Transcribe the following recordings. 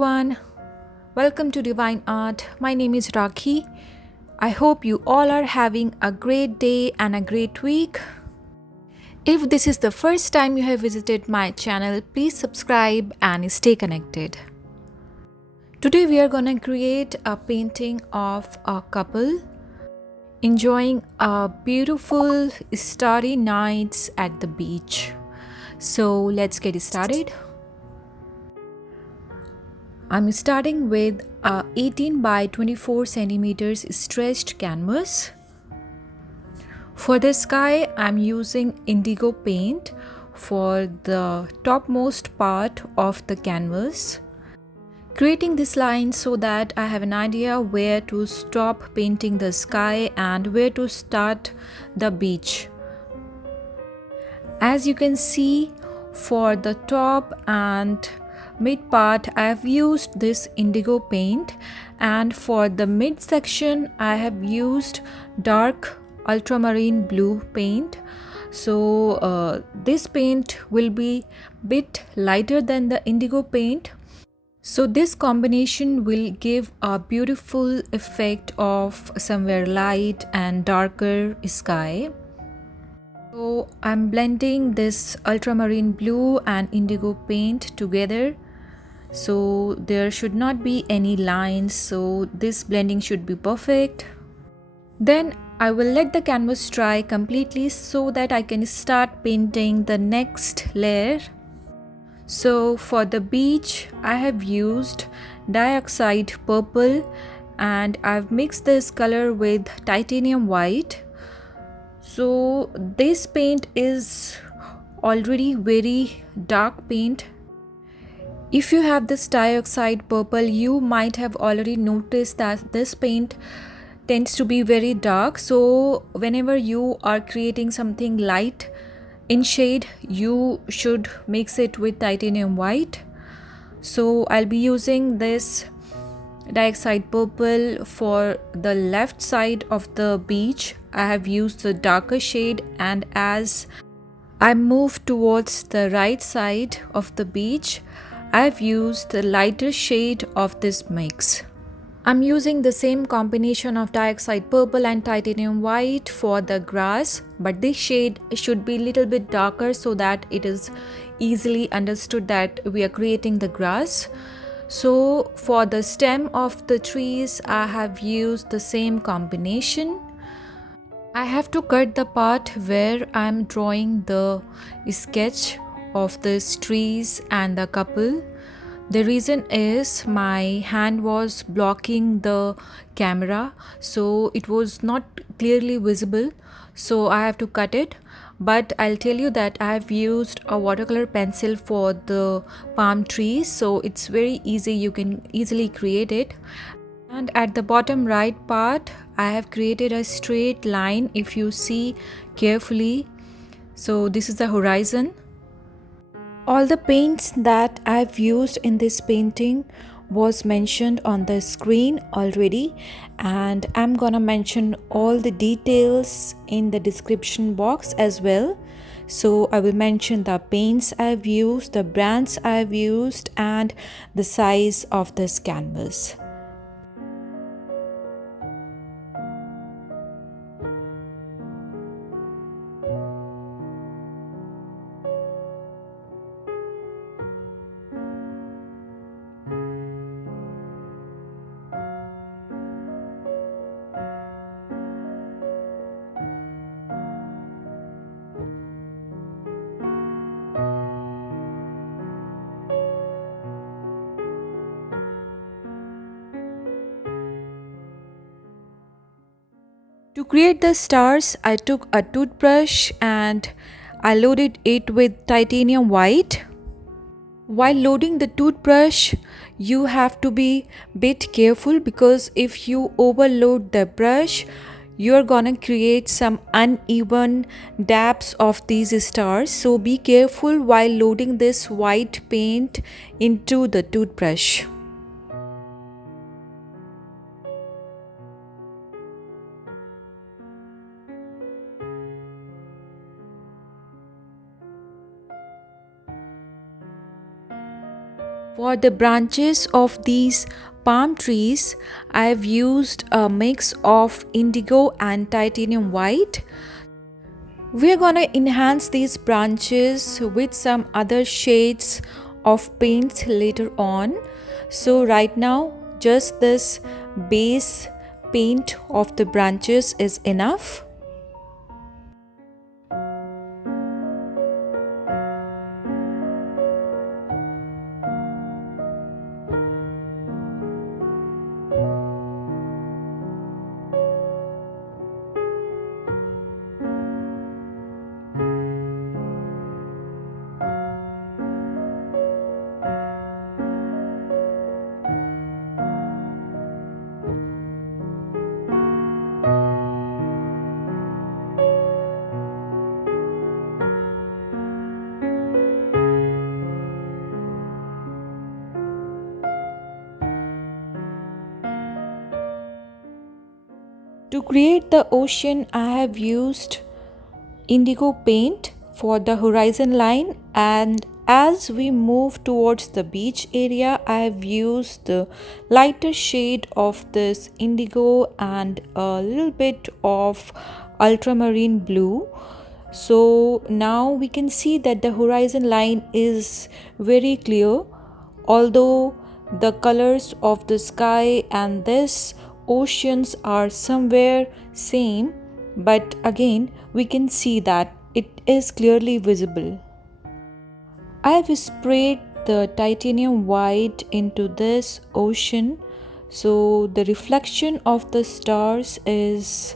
everyone, welcome to Divine Art. My name is Rakhi. I hope you all are having a great day and a great week. If this is the first time you have visited my channel, please subscribe and stay connected. Today we are gonna create a painting of a couple enjoying a beautiful starry nights at the beach. So let's get started. I'm starting with a 18 by 24 centimeters stretched canvas. For the sky, I'm using indigo paint for the topmost part of the canvas, creating this line so that I have an idea where to stop painting the sky and where to start the beach. As you can see, for the top and mid part I have used this indigo paint, and for the mid section I have used dark ultramarine blue paint. So this paint will be bit lighter than the indigo paint, so this combination will give a beautiful effect of somewhere light and darker sky. So I'm blending this ultramarine blue and indigo paint together, so there should not be any lines, so this blending should be perfect. Then I will let the canvas dry completely so that I can start painting the next layer. So for the beach I have used dioxide purple and I've mixed this color with titanium white. So this paint is already very dark paint. If you have this dioxide purple, you might have already noticed that this paint tends to be very dark. So whenever you are creating something light in shade, you should mix it with titanium white. So I'll be using this dioxide purple for the left side of the beach. I have used the darker shade, and as I move towards the right side of the beach, I've used the lighter shade of this mix. I'm using the same combination of dioxide purple and titanium white for the grass, but this shade should be a little bit darker so that it is easily understood that we are creating the grass. So for the stem of the trees, I have used the same combination. I have to cut the part where I'm drawing the sketch of these trees and the couple. The reason is my hand was blocking the camera, so it was not clearly visible, so I have to cut it. But I'll tell you that I have used a watercolor pencil for the palm trees, so it's very easy, you can easily create it. And at the bottom right part I have created a straight line, if you see carefully. So this is the horizon. All the paints that I've used in this painting was mentioned on the screen already, and I'm gonna mention all the details in the description box as well. So I will mention the paints I've used, the brands I've used, and the size of this canvas. To create the stars, I took a toothbrush and I loaded it with titanium white. While loading the toothbrush, you have to be bit careful, because if you overload the brush, you're gonna create some uneven dabs of these stars. So be careful while loading this white paint into the toothbrush. For the branches of these palm trees, I have used a mix of indigo and titanium white. We are gonna enhance these branches with some other shades of paints later on. So right now, just this base paint of the branches is enough. To create the ocean, I have used indigo paint for the horizon line, and as we move towards the beach area, I have used the lighter shade of this indigo and a little bit of ultramarine blue. So now we can see that the horizon line is very clear, although the colors of the sky and this oceans are somewhere same, but again we can see that it is clearly visible. I have sprayed the titanium white into this ocean, so the reflection of the stars is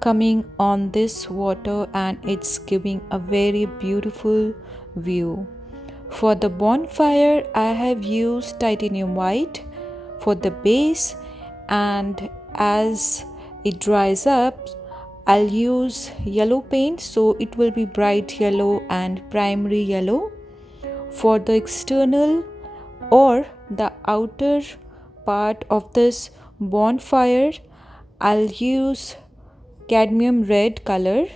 coming on this water and it's giving a very beautiful view. For the bonfire, I have used titanium white for the base, and as it dries up, I'll use yellow paint so it will be bright yellow and primary yellow. For the external or the outer part of this bonfire, I'll use cadmium red color.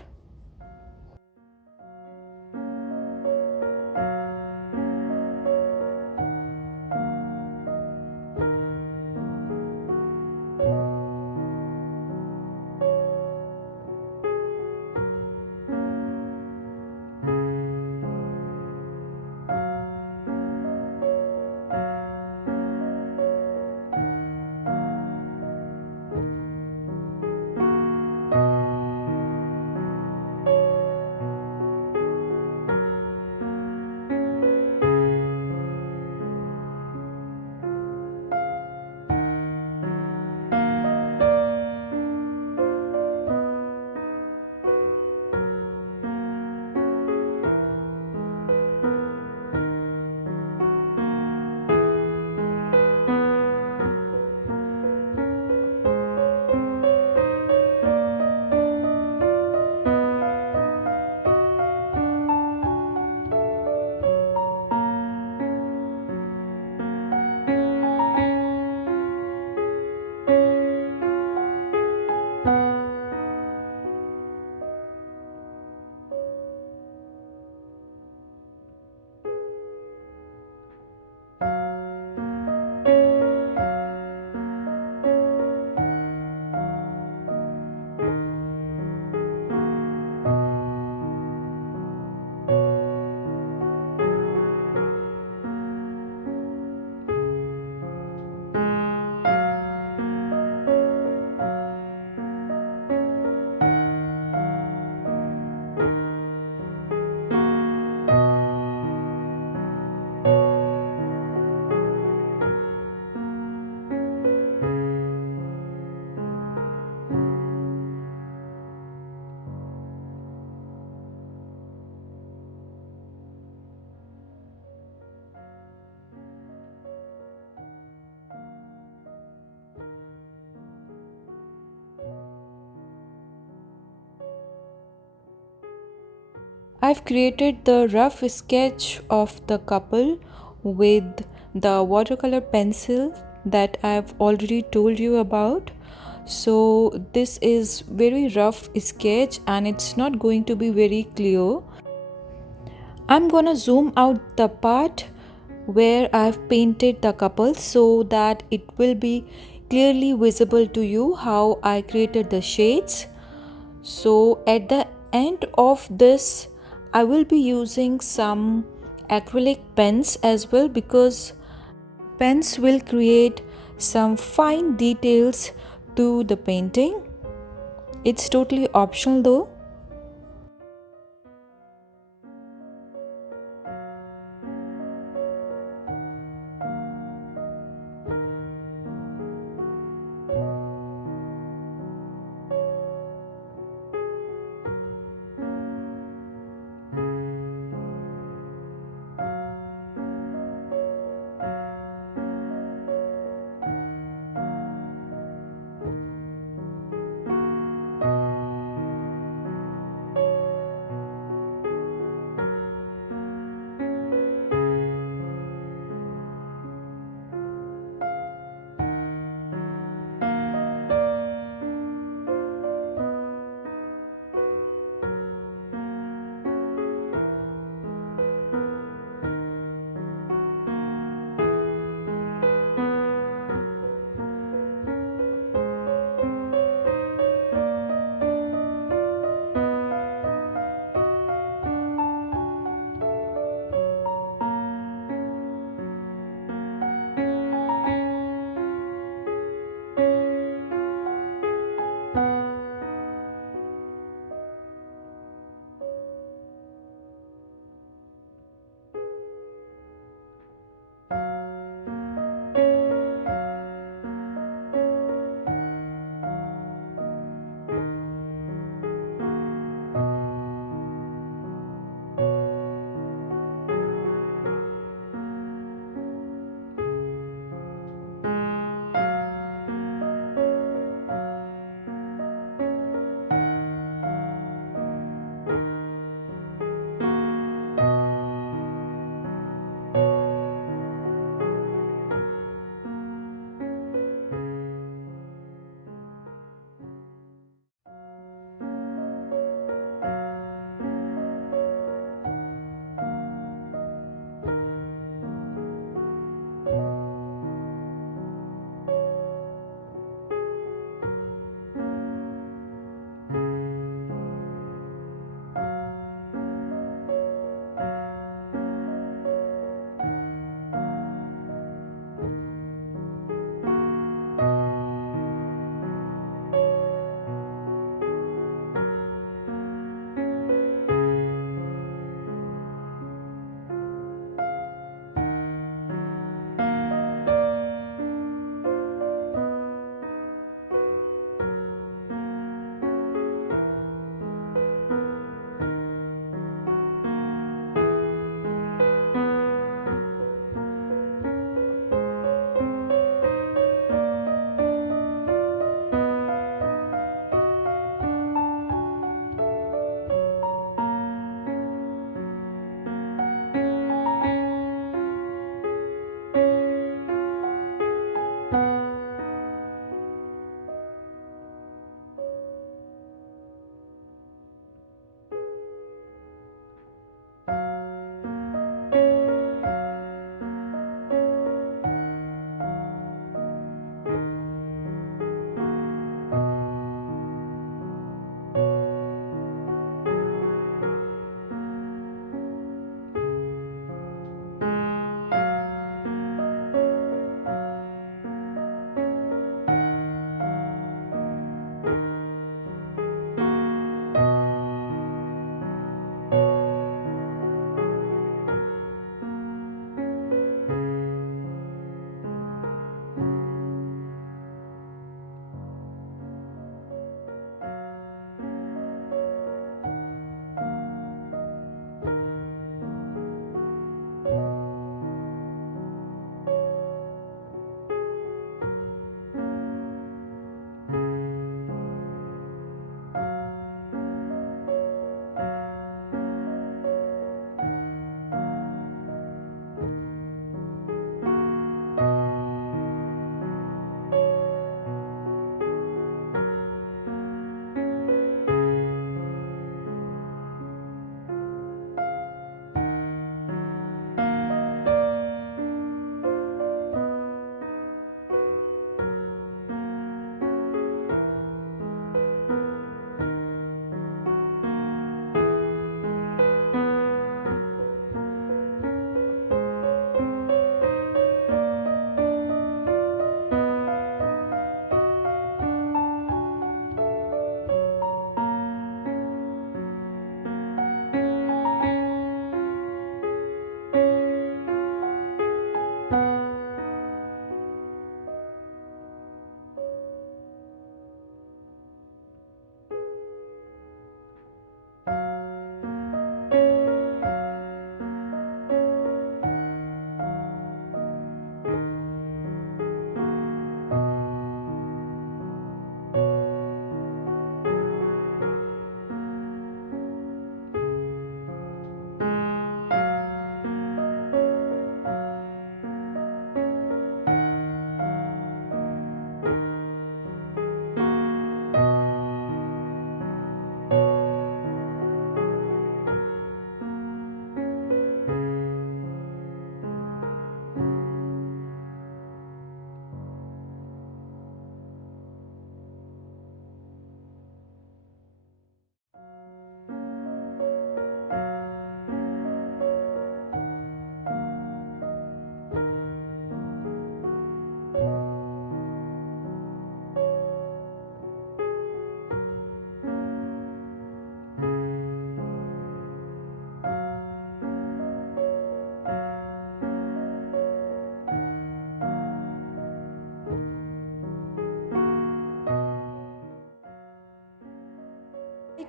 I've created the rough sketch of the couple with the watercolor pencil that I've already told you about. So this is very rough sketch and it's not going to be very clear. I'm gonna zoom out the part where I've painted the couple so that it will be clearly visible to you how I created the shades. So at the end of this, I will be using some acrylic pens as well, because pens will create some fine details to the painting. It's totally optional though.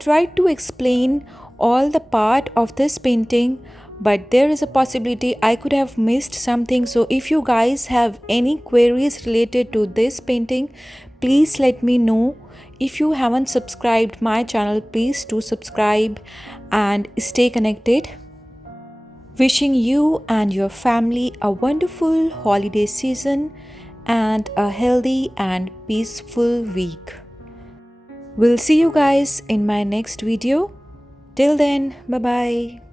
tried to explain all the part of this painting, but there is a possibility I could have missed something. So if you guys have any queries related to this painting, please let me know. If you haven't subscribed my channel, please do subscribe and stay connected. Wishing you and your family a wonderful holiday season and a healthy and peaceful week. We'll see you guys in my next video. Till then, bye bye.